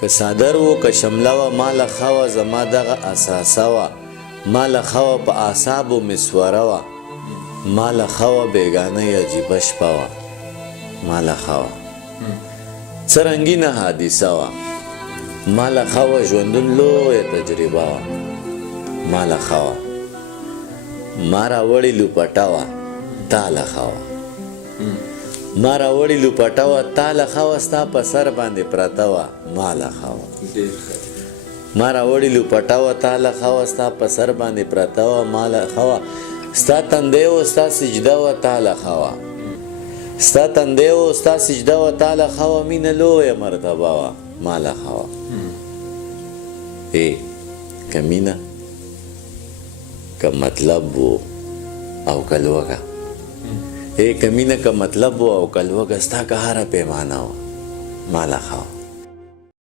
که صادر و که شمله وه ماله ښه وه زما دغه اساسه وه ماله ښه وه په اعصابو مې سوره وه ماله ښه وه بېګانۍ عجیبه شپه وه ماله ښه وه څه رنګینه حادثه وه ماله ښه وه ژوندون لویه تجربه وه ماله ښه وه ما راوړې لوپټه وه تاله ښه وه ما راوړې لوپټه وه تاله ښه وه ستا په سر باندې پرته وه ماله ښه وه ما راوړې لوپټه وه تاله ښه وه ستا په سر باندې پرته وه ماله ښه وه ستا تندی و ستا سجده وه تاله ښه وه ستا تندی و ستا سجده وه تاله ښه وه مینه لویه مرتبه وه ماله ښه وه که مینه که مطلب و او که لوږه که مینه که مطلب و او که لوږه ستا که هره پیمانه وه ماله ښه وه